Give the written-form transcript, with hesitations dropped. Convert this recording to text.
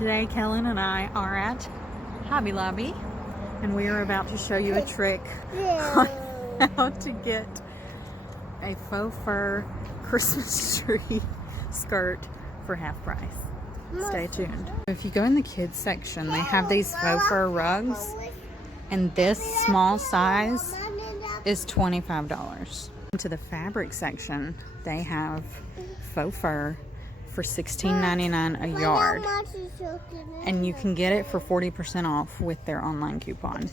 Today, Kellen and I are at Hobby Lobby, and we are about to show you a trick on how to get a faux fur Christmas tree skirt for half price. Stay tuned. If you go in the kids section, they have these faux fur rugs, and this small size is $25. To the fabric section, they have faux fur for $16.99 a yard, and you can get it for 40% off with their online coupon.